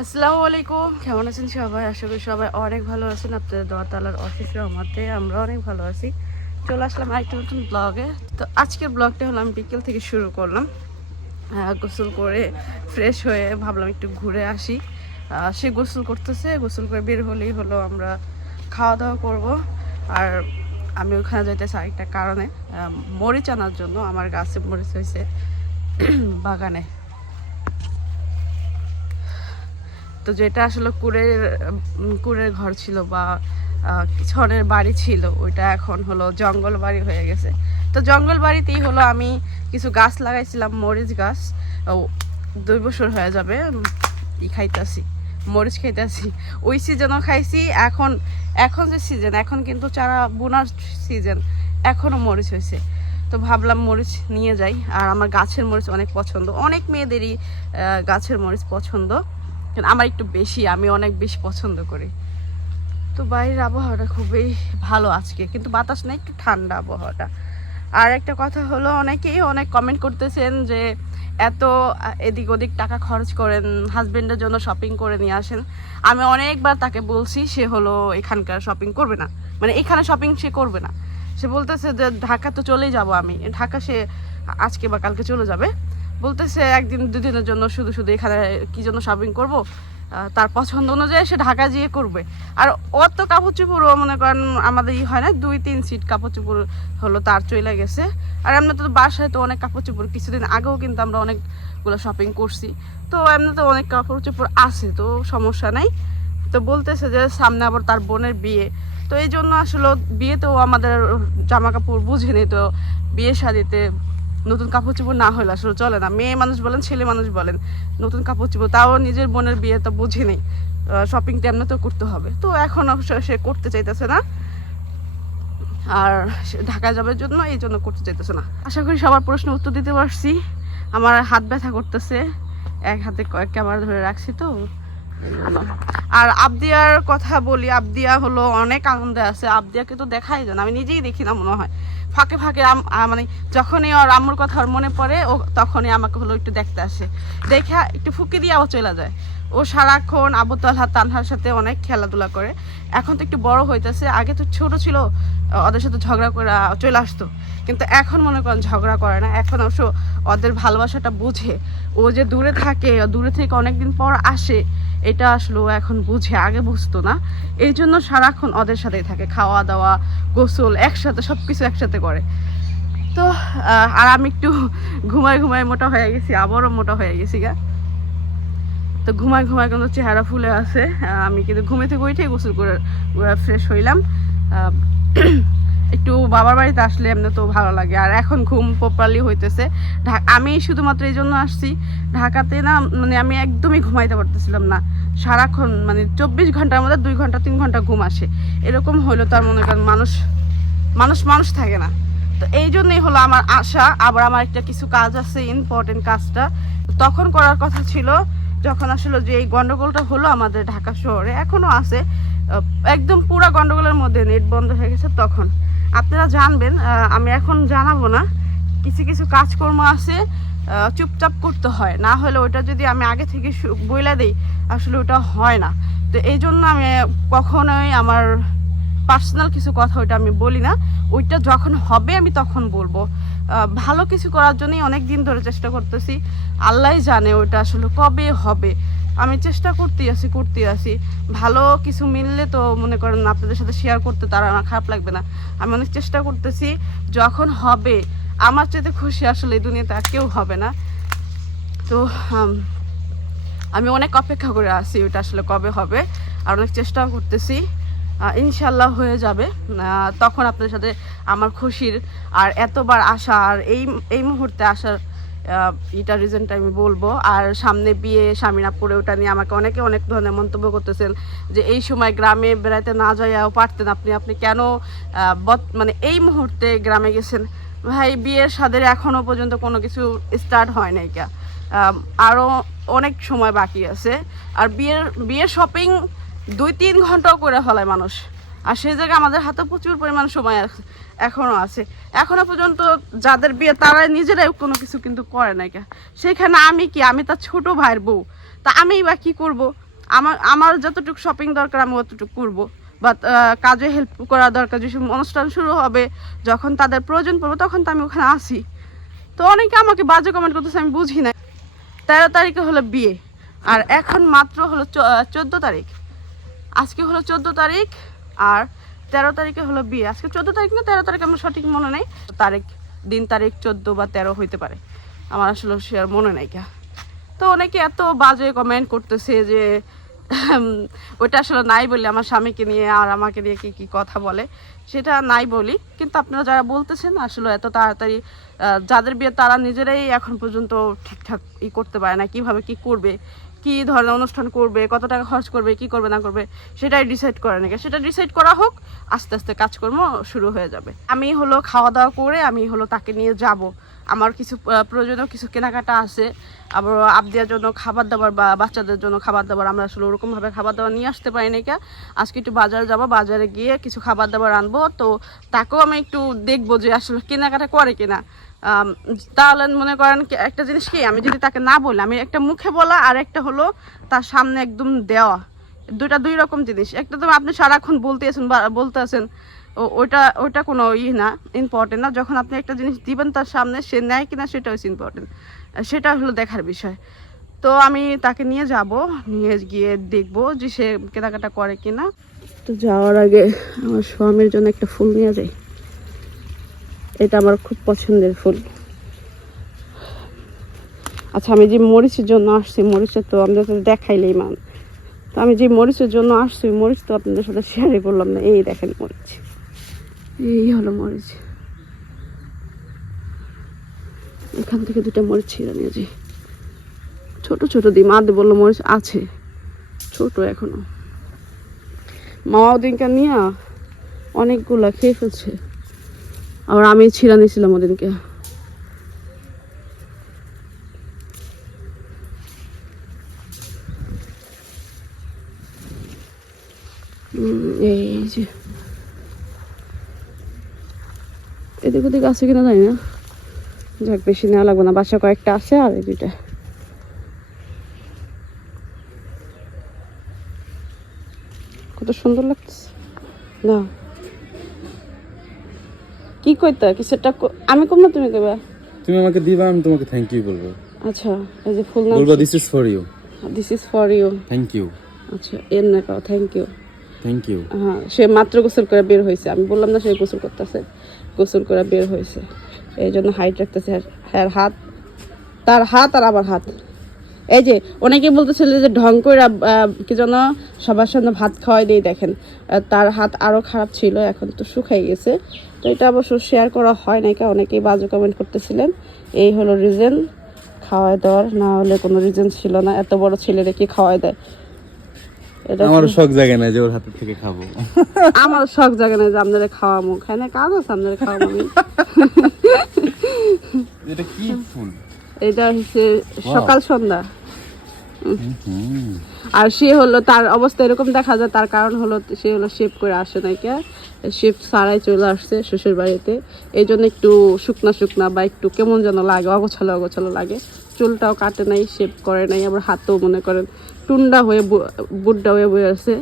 আসসালামু আলাইকুম। কেমন আছেন সবাই? আশা করি সবাই অনেক ভালো আছেন। আপনাদের দোয়া তালার অফিস রহমতে আমরা অনেক ভালো আছি। চলে আসলাম আরেকটা নতুন ব্লগে তো আজকের ব্লগটা হলো আমি বিকেল থেকে শুরু করলাম। গোসল করে ফ্রেশ হয়ে ভাবলাম একটু ঘুরে আসি। সে গোসল করতেছে। গোসল করে বের হলেই হলো আমরা খাওয়া দাওয়া করব। আর আমি ওখানে যাইতেছি আরেকটা কারণে। মরিচ আনার জন্য। আমার গাছে মরিচ হয়েছে বাগানে। তো যেটা আসলে কুড়ের কুড়ের ঘর ছিল বা ছনের বাড়ি ছিল, ওইটা এখন হলো জঙ্গল বাড়ি হয়ে গেছে। তো জঙ্গল বাড়িতেই হলো আমি কিছু গাছ লাগাইছিলাম, মরিচ গাছ। দুই বছর হয়ে যাবে ই খাইতাছি, মরিচ খাইতাছি। ওই সিজনও খাইছি, এখন এখন যে সিজন, এখন কিন্তু চারা বোনার সিজন, এখনও মরিচ হয়েছে তো ভাবলাম মরিচ নিয়ে যাই, আর আমার গাছের মরিচ অনেক পছন্দ। অনেক মেয়েদেরই গাছের মরিচ পছন্দ। আমার একটু বেশি, আমি অনেক বেশি পছন্দ করি। তো বাইরের আবহাওয়াটা খুবই ভালো আজকে, কিন্তু বাতাস না, একটু ঠান্ডা আবহাওয়াটা। আর একটা কথা হলো, অনেকেই অনেক কমেন্ট করতেছেন যে এত এদিক ওদিক টাকা খরচ করেন হাজবেন্ডের জন্য শপিং করে নিয়ে আসেন। আমি অনেকবার তাকে বলছি, সে হলো এখানকার শপিং করবে না। মানে এখানে শপিং সে করবে না। সে বলতেছে যে ঢাকা তো চলেই যাব আমি। ঢাকা সে আজকে বা কালকে চলে যাবে। বলতেছে, একদিন দুদিনের জন্য শুধু শুধু এখানে কি জন্য শপিং করব? তার পছন্দ অনুযায়ী সে ঢাকা যেয়ে করবে। আর ওর তো কাপড় চোপড়ও মনে করেন আমাদের ই হয় না, দুই, তিন সিট কাপড় চোপড় হলো তার চলে গেছে। আর এমনি তো বাসায় তো অনেক কাপড় চোপড় কিছুদিন আগেও কিন্তু আমরা অনেকগুলো শপিং করছি। তো এমনি তো অনেক কাপড় চোপড় আছে, তো সমস্যা নাই। তো বলতেছে যে সামনে আবার তার বোনের বিয়ে। তো এই জন্য আসলে বিয়েতেও আমাদের জামা কাপড় বুঝেনি, তো বিয়ে শাদিতে নতুন কাপড় চোপড় না হলে আসলে চলে না। মেয়ে মানুষ বলেন, ছেলে মানুষ বলেন, নতুন কাপড় চোপড়। তাও নিজের বোনের বিয়ে তো বুঝে নেই শপিংটা এমনি তো করতে হবে। তো এখন অবশ্য সে করতে চাইতেছে না। আর ঢাকা যাবার জন্য এই জন্য করতে চাইতেছে না। আশা করি সবার প্রশ্ন উত্তর দিতে পারছি। আমার হাত ব্যথা করতেছে। এক হাতে কয়েক ক্যামেরা ধরে রাখছি তো। আর আবদিয়ার কথা বলি, আবদিয়া হলো অনেক আনন্দে আছে। আবদিয়াকে তো দেখাই যায় আমি নিজেই দেখি না মনে হয়। ফাঁকে ফাঁকে মানে যখনই ওর আম্মুর কথা ওর মনে পড়ে, ও তখনই আমাকে হলো একটু দেখতে আসে। দেখে একটু ফুকে দিয়ে আবার চলে যায়। ও সারাক্ষণ আবু তালহা, তানহার সাথে অনেক খেলাধুলা করে। এখন তো একটু বড় হইতেছে। আগে তো ছোট ছিল, ওদের সাথে ঝগড়া করে চলে আসতো। কিন্তু এখন মনে করেন ঝগড়া করে না। এখন অবশ্য ওদের ভালোবাসাটা বুঝে। ও যে দূরে থাকে দূরে থেকে অনেকদিন পর আসে, এটা আসলে ও এখন বুঝে। আগে বুঝতো না। এই জন্য সারাক্ষণ ওদের সাথেই থাকে। খাওয়া দাওয়া, গোসল, একসাথে সব কিছু একসাথে করে। তো আর আমি একটু ঘুমায় ঘুমায় মোটা হয়ে গেছি, আবারও মোটা হয়ে গেছি গা। তো ঘুমায় ঘুমায় কিন্তু চেহারা ফুলে আছে। আমি কিন্তু ঘুমে থেকে উঠে গোসল করে ফ্রেশ হইলাম। একটু বাবার বাড়িতে আসলে এমনি তো ভালো লাগে। আর এখন ঘুম প্রপারলি হইতেছে। আমি শুধুমাত্র এই জন্য আসছি। ঢাকাতে না মানে আমি একদমই ঘুমাইতে পারতেছিলাম না। সারাক্ষণ মানে চব্বিশ ঘণ্টার মধ্যে দুই ঘণ্টা, তিন ঘণ্টা ঘুম আসে। এরকম হইল তার মনে করেন মানুষ মানুষ মানুষ থাকে না। তো এই জন্যই হলো আমার আশা। আবার আমার একটা কিছু কাজ আছে ইম্পর্টেন্ট কাজটা। তখন করার কথা ছিল যখন আসলে যে এই গন্ডগোলটা হলো আমাদের ঢাকা শহরে এখনও আছে একদম পুরা গন্ডগোলের মধ্যে নেট বন্ধ হয়ে গেছে তখন। আপনারা জানবেন আমি এখন জানাব না, কিছু কিছু কাজকর্ম আছে চুপচাপ করতে হয়। না হলে ওটা যদি আমি আগে থেকে বইলা দিই, আসলে ওটা হয় না। তো এই জন্য আমি কখনোই আমার পার্সোনাল কিছু কথা ওইটা আমি বলি না। ওইটা যখন হবে আমি তখন বলব। ভালো কিছু করার জন্যই অনেক দিন ধরে চেষ্টা করতেছি। আল্লাহ জানে ওইটা আসলে কবে হবে। আমি চেষ্টা করতেই আছি করতে আসি ভালো কিছু মিললে তো মনে করেন আপনাদের সাথে শেয়ার করতে তারা আমার খারাপ লাগবে না। আমি অনেক চেষ্টা করতেছি। যখন হবে, আমার চেয়ে খুশি আসলে এই দুনিয়াতে আর কেউ হবে না। তো আমি অনেক অপেক্ষা করে আছি ওইটা আসলে কবে হবে। আর অনেক চেষ্টাও করতেছি। ইনশাল্লাহ হয়ে যাবে। তখন আপনার সাথে আমার খুশির আর এতবার আসা আর এই এই মুহূর্তে আসার এটা রিজনটা আমি বলব। আর সামনে বিয়ে স্বামীনাপুরে ওটা নিয়ে আমাকে অনেকে অনেক ধরনের মন্তব্য করতেছেন যে এই সময় গ্রামে বেড়াতে না যাইয়াও পারতেন আপনি। আপনি কেন মানে এই মুহূর্তে গ্রামে গেছেন? ভাই, বিয়ের সাদের এখনও পর্যন্ত কোনো কিছু স্টার্ট হয় নাই কা। আরও অনেক সময় বাকি আছে। আর বিয়ের বিয়ের শপিং দুই তিন ঘন্টাও করে ফেলায় মানুষ। আর সেই জায়গায় আমাদের হাতে প্রচুর পরিমাণ সময় এখনও আছে। এখনও পর্যন্ত যাদের বিয়ে তারা নিজেরাই কোনো কিছু কিন্তু করে নাই কা। সেখানে আমি কি? আমি তার ছোট ভাইয়ের বউ। তা আমি বা কি করব? আমার আমার যতটুকু শপিং দরকার, আমি অতটুকু করব। বা কাজে হেল্প করা দরকার যেসব অনুষ্ঠান শুরু হবে, যখন তাদের প্রয়োজন পড়বে, তখন তো আমি ওখানে আসি তো অনেকে আমাকে বাজে কমেন্ট করতেছে, আমি বুঝি না তেরো তারিখে হলো বিয়ে, আর এখন মাত্র হলো চোদ্দ তারিখ। আজকে হলো চোদ্দ তারিখ আর তেরো তারিখে হলো বিয়ে। আজকে চোদ্দ তারিখ না, তেরো তারিখ আমার সঠিক মনে নেই। তারিখ, দিন তারিখ চোদ্দ বা তেরো হইতে পারে। আমার আসলে সে আর মনে নাই কে তো অনেকে এত বাজে কমেন্ট করতেছে যে ওটা আসলে নাই বলি আমার স্বামীকে নিয়ে আর আমাকে নিয়ে কি কি কথা বলে, সেটা নাই বলি। কিন্তু আপনারা যারা বলতেছেন, আসলে এত তাড়াতাড়ি যাদের বিয়ে তারা নিজেরাই এখন পর্যন্ত ঠিকঠাক ই করতে পারে না, কীভাবে কি করবে। কি ধরনের অনুষ্ঠান করবে, কত টাকা খরচ করবে, কি করবে, না করবে, সেটাই ডিসাইড করে নাকি। সেটা ডিসাইড করা হোক, আস্তে আস্তে কাজকর্ম শুরু হয়ে যাবে। আমি হলো খাওয়া দাওয়া করে আমি হলো তাকে নিয়ে যাব। আমার কিছু প্রয়োজনীয় কিছু কেনাকাটা আছে। আবার আবদিয়ার জন্য খাবার দাবার বা বাচ্চাদের জন্য খাবার দাবার আমরা আসলে ওরকমভাবে খাবার দাবার নিয়ে আসতে পারি না আজকে একটু বাজারে যাব, বাজারে গিয়ে কিছু খাবার দাবার আনব। তো তাকেও আমি একটু দেখব যে আসলে কেনাকাটা করে কিনা। তাহলে মনে করেন একটা জিনিস কি, আমি যদি তাকে না বলি, আমি একটা মুখে বলা, আর একটা হলো তার সামনে একদম দেওয়া। দুইটা দুই রকম জিনিস। একটা তো আপনি সারাক্ষণ বলতে আছেন বলতে আছেন ওইটা ওইটা কোনো ই না ইম্পর্টেন্ট না। যখন আপনি একটা জিনিস দিবেন তার সামনে, সে নেয় কিনা সেটা হচ্ছে ইম্পর্টেন্ট সেটা হলো দেখার বিষয়। তো আমি তাকে নিয়ে যাব, নিয়ে গিয়ে দেখব যে সে কেনাকাটা করে কিনা। তো যাওয়ার আগে আমার স্বামীর জন্য একটা ফুল নিয়ে যাই। এটা আমার খুব পছন্দের ফুল। আচ্ছা আমি যে মরিচের জন্য আসছি মরিচের তো সাথে দেখাইলেই মান। তো আমি যে মরিচের জন্য আসছি মরিচ তো আপনাদের সাথে শেয়ারই করলাম না। এই দেখেন মরিচ। এই হলো মরিচ। এখান থেকে দুটো মরিচ ছিঁড়ে যাই। ছোট ছোট দিই। মা বলল মরিচ আছে। ছোট এখনও। মামা ওদিনকে নিয়ে অনেকগুলা খেয়ে ফেলছে। আবার আমি ছিঁড়া নিয়েছিলাম যে। এদিক ওদিক আছে কিনা জানি না। যাক, বেশি নেওয়া লাগবে না। বাসা কয়েকটা আছে আর এই দুইটা। কত সুন্দর লাগতেছে। না। কি কইতা? কিছুটা ক- আমি কম না তুমি কইবা? তুমি আমাকে দিবা আমি তোমাকে থ্যাংক ইউ বলব। আচ্ছা এই যে ফুল নাম বলব this is for you this is for you thank you আচ্ছা এর না কাও থ্যাংক ইউ থ্যাংক ইউ হ্যাঁ সে মাত্র গোসল করে বের হয়েছে আমি বললাম না সে গোসল করতেছে। গোসল করে বের হয়েছে এই জন্য হাইট রাখতেছে আর হ্যাঁ হাত। তার হাত আর আমার হাত। এই যে অনেকে বলতেছিল যে ঢং করে কি যেন সবার সামনে ভাত খাওয়াই দিয়ে দেখেন। তার হাত আরও খারাপ ছিল এখন তো শুকাই গেছে। তো এটা অবশ্য শেয়ার করা হয় নাই কা অনেকেই বাজে কমেন্ট করতেছিলেন। এই হলো রিজন খাওয়াই দেওয়ার না হলে কোনো রিজন ছিল না। এত বড় ছেলেরে কি খাওয়াই দেয়? আমার শখ জায়গা নাই যে ওর হাতের থেকে খাব। আমার শখ জাগে না যে আপনারা খাওয়ামু। খাই না কাজ আছে আপনারা এটা কি ফুল? এটা হচ্ছে সকাল সন্ধ্যা। আর সে হলো তার অবস্থা এরকম দেখা যায়, তার কারণ হলো সে হলো শেপ করে আসে না কে? শেপ ছাড়াই চলে আসছে শ্বশুর বাড়িতে। এই জন্য একটু শুকনা শুকনা বা একটু কেমন যেন লাগে, অগোছালো অগোছালো লাগে। চুলটাও কাটে নাই শেপ করে নাই, আবার হাতও মনে করেন টুন্ডা হয়ে বুড্ডা হয়ে বয়ে আছে।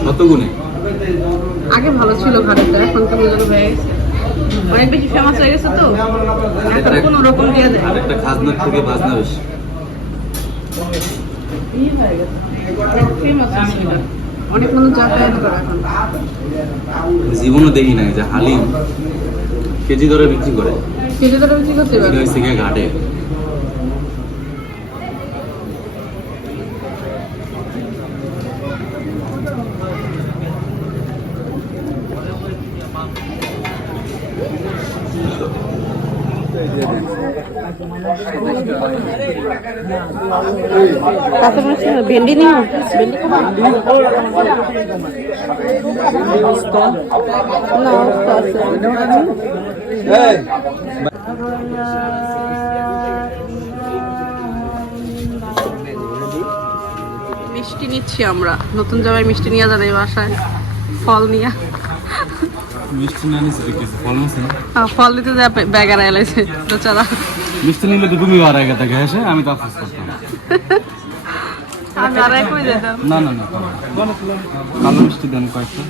শতগুণে। আগে ভালো ছিল ঘাটটা এখন হয়ে অনেক বেশি ফেমাস হয়ে গেছে তো। এখন কোনো রকম দিয়ে দেয় খাজনার থেকে বাজনা বেশি। অনেক মানুষ যাতায়াত করে এখন। জীবনও দেখি নাই যে হালিম কেজি ধরে বিক্রি করে। কেটে ধরে বিক্রি করতে পারে? ঘাটে। ভেন্ডি নিও ভেন্ডি মিষ্টি নিচ্ছি আমরা। নতুন জামাই মিষ্টি নিয়ে যাবে বাসায়। ফল নিয়ে। মিষ্টি না নিছি দেখতেছি ফল আছে হ্যাঁ, ফল দিতে যা ব্যাগার এলাইছে বেচারা মিষ্টি নিলে তো তুমি আর আগে থেকে এসে আমি তো আফসোস করতাম আমি আর না না না কালো মিষ্টি দেন কয়েকটা।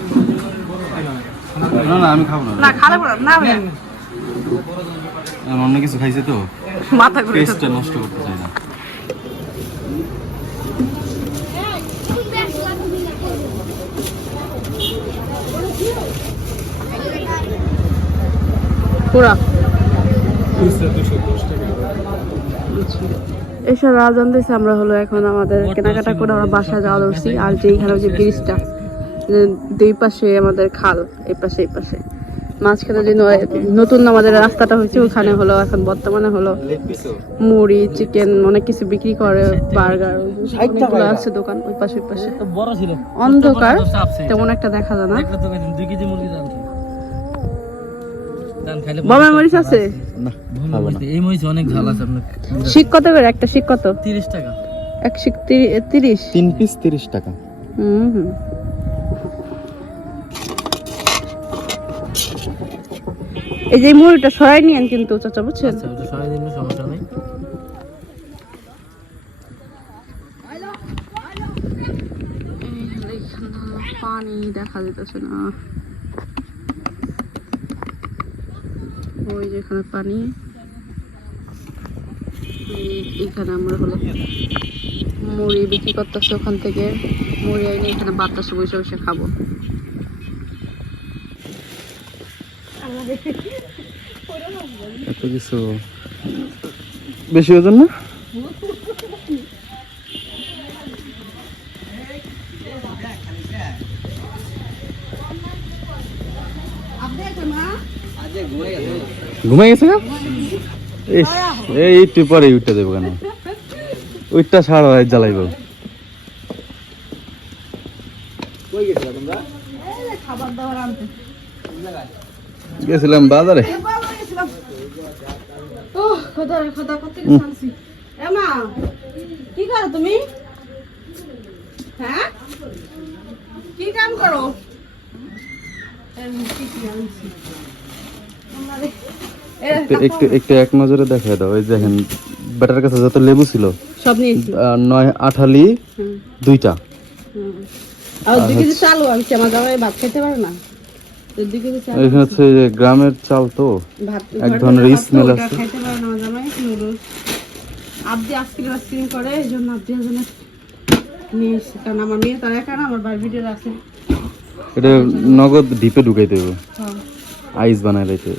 না না আমি খাব না। না খারাপ না না অন্য কিছু খাইছে তো? মাথা ঘুরে নষ্ট করতে চাই না পুরা এসব রাজন দিয়েছে আমরা হলো এখন আমাদের কেনাকাটা করে আমরা বাসায় যাওয়া ধরছি। আর যে এখানে যে ব্রিজটা দুই পাশে আমাদের খাল এই পাশে এই পাশে। মাঝখানে যে নয়- নতুন আমাদের রাস্তাটা হয়েছে ওখানে হলো এখন বর্তমানে হলো মুড়ি চিকেন অনেক কিছু বিক্রি করে বার্গার অনেকগুলো আছে দোকান ওই পাশে ওই পাশে। অন্ধকার তেমন একটা দেখা যায় না। বাবা মরিচ আছে? না ভালো লাগছে। এই মরিচ অনেক ঝাল আছে আপনার। শিক কত করে? একটা শিক কত? তিরিশ টাকা। এক শিক তিরি- তিরিশ? তিন পিস তিরিশ টাকা। হুম হুম। এই যে মুড়িটা সরাই নিয়েন কিন্তু চাচা বুঝছেন? আচ্ছা ওটা সবাই দিন সমস্যা নেই। পানি দেখা যেতেছে না। ওই যেখানে পানি। এখানে আমরা হলো মুড়ি বিক্রি করতেছে ওখান থেকে। মুড়ি আইনে এখানে বাতাসে বসে বসে খাব। কিছু বেশি ওজন না? ঘুমাই গেছে এই একটু পরে উঠতে দেবো কেন? উঠটা সারা জ্বালাইব। গেছিলাম বাজারে। কি করো তুমি? হ্যাঁ? কি কাম করো? একটু একটু এক নজরে দেখাই দাও। ওই দেখেন বেটার কাছে যত লেবু ছিল সব নিয়েছি নয় আঠালি দুইটা। আর দুই কেজি চালও আনছি আমার জামাই ভাত খেতে পারে না? তো দুই কেজি চাল এখানে হচ্ছে গ্রামের চাল তো এক ধরনের ওটা আছে। খাইতে পারে না জামাই নুডলস। আবদি আইসক্রিম আইসক্রিম করে এই জন্য আবদি জন্য নিয়ে এসেছি। কারণ আমার মেয়ে তার একা না আমার বাড়ির ভিডিও আছে। এটা নগদ ডিপে ঢুকাইতে হবে হ্যাঁ। আইস বানাই লাইতে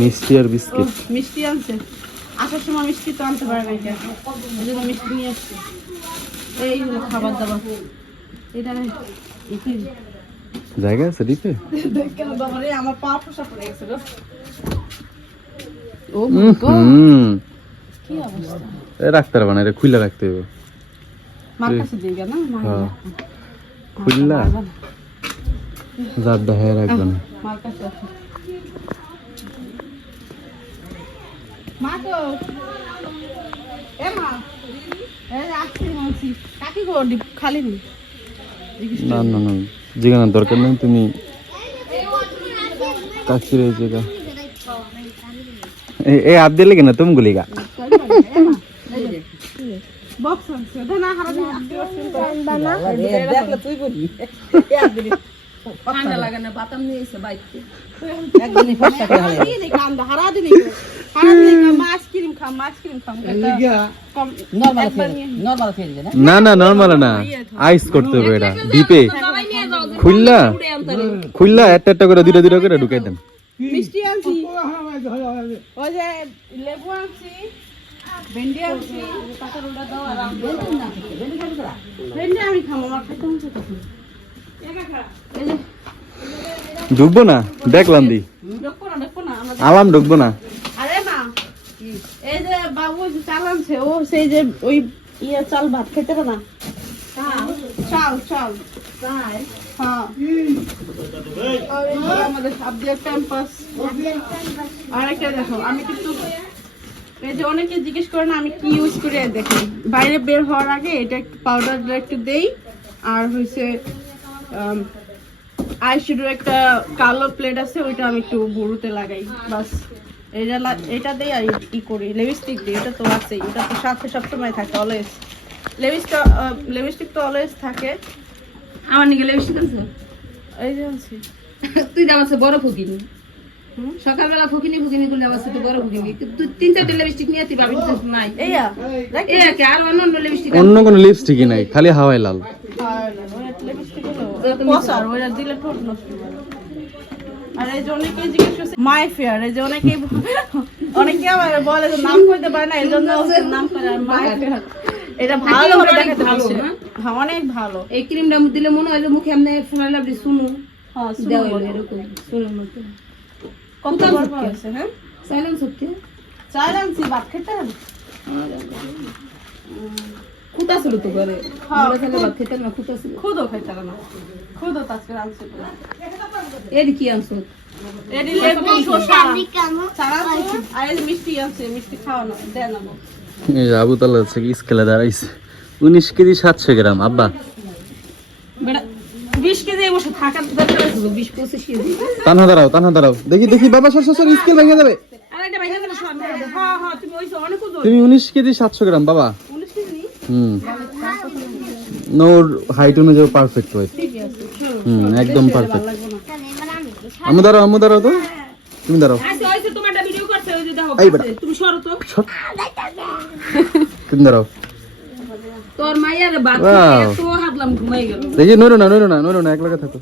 মিষ্টি আর বিস্কিট। মিষ্টি আনছে। আসার সময় মিষ্টি তো আনতে পারে না কেন? এই জন্য মিষ্টি নিয়ে আসছে। এই হলো খাবার দাবার। এটা জায়গা আছে রে আমার পা ফসা পড়ে গেছে গো। ও কি অবস্থা? রাখতে পারবে না এটা খুলে রাখতে হবে মার কাছে দিয়ে না? হ্যাঁ। খুললা যার দেখায় রাখবে না নি না যেখানে দরকার নেই তুমি কাকির এই জায়গা এ- এ আপ দিলে কেন? তুমি গুলিগা বক্স না হারা দিন আসতে ঠান্ডা লাগে না বাতাম নিয়ে এসে একদিনই ফসা করে হারা হারা হারা খাম খাম নরমাল নরমাল না? না নর্মাল না। আইস করতে হবে এটা ডিপে। খুললা খুললা একটা একটা করে দুটা দুটা করে ঢুকাই দেন। মিষ্টি আনছি। ওই যে লেবু আনছি ভেন্ডি আনছি। ভেন্ডি আমি খাব আমার চাইতেছে। এই যে, ঢুকবো না? দেখলাম দি না না আলাম ঢুকবো না? আরে মা এই যে বাবু চাল আনছে ও সেই যে ওই ইয়ে চাল ভাত খেতে না? চাল চাল। হ্যাঁ। আর এই যে আমাদের আব্দিয়া ক্যাম্পাস আর একটা দেখো আমি কিন্তু এই যে অনেকে জিজ্ঞেস করেন আমি কি ইউজ করি দেখি। বাইরে বের হওয়ার আগে এটা একটু পাউডার একটু দেই আর হইছে আইশ্যাডোর একটা কালো প্লেট আছে ওইটা আমি একটু বুড়োতে লাগাই। বাস এটা এটা দেই আর ই করি লিপস্টিক দিই এটা তো আছেই এটা তো সাথে সবসময় থাকে অলওয়েজ লিপস্টিক লিপস্টিক তো অলওয়েজ থাকে। আমার নিকে লিপস্টিক আছে? এই যে আছে তুই আমার সাথে বড় ফকিনি? সকালবেলা ফকিনি ফকিনি করলে আমার সাথে বড় ফকিনি। তুই তিন চারটে লিপস্টিক নিয়ে তুই ভাবি নাই। এইয়া দেখ। এ আর কি আর অন্য অন্য লিপস্টিক অন্য কোনো লিপস্টিকই নাই খালি হাওয়াই লাল। আর এই যে জিজ্ঞেস করছে মাই ফেয়ার এই যে অনেকে অনেকে আমার বলে যে নাম কইতে পারে না এই জন্য নাম করে মাই ফেয়ার। এটা ভালো দেখাতে পারছে। হ্যাঁ? হ্যাঁ অনেক ভালো। এই ক্রিমটা দিলে মনে হয় যে মুখে এমনি ফেলাইলে আপনি হ্যাঁ এরকম। শুনুন কত আছে হ্যাঁ? সাইলেন্স খেতে হবে? খুঁতা ছিল তো ঘরে। হ্যাঁ, ভাত খেতাম না খুঁতা ছিল। খুদও খাইতে হবে না। খুদও তাজকে আনছে এর কি আনছো? এডি লেবু শসা। সারা আর এই মিষ্টি আছে মিষ্টি খাওয়ানো দেন না এই আবু তালা হচ্ছে কি স্কেলে দাঁড়াইছে। উনিশ কেজি সাতশো গ্রাম আব্বা। তানহা দাঁড়াও তানহা দাঁড়াও। দেখি দেখি বাবা সর সর, সর স্কেল ভেঙে যাবে। হ্যাঁ হ্যাঁ তুমি উনিশ কেজি সাতশো গ্রাম বাবা। হুম। নোর হাইট অনুযায়ী পারফেক্ট ওয়েট হুম একদম পারফেক্ট আমি দাঁড়াও আমি দাঁড়াও তো। তুমি দাঁড়াও। এই বেটা। তুমি সরো তো। সর। তুমি দাঁড়াও। তোর মাইয়ার বাদ Wow. তো ঘুমাই গেল। দেখি নইরো না এক লগে থাকো।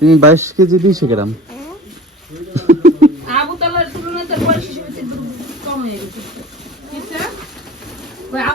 তুমি বাইশ কেজি দুইশো গ্রাম আবু তালার তুলনায় বয়স কম হয়ে গেছে। But I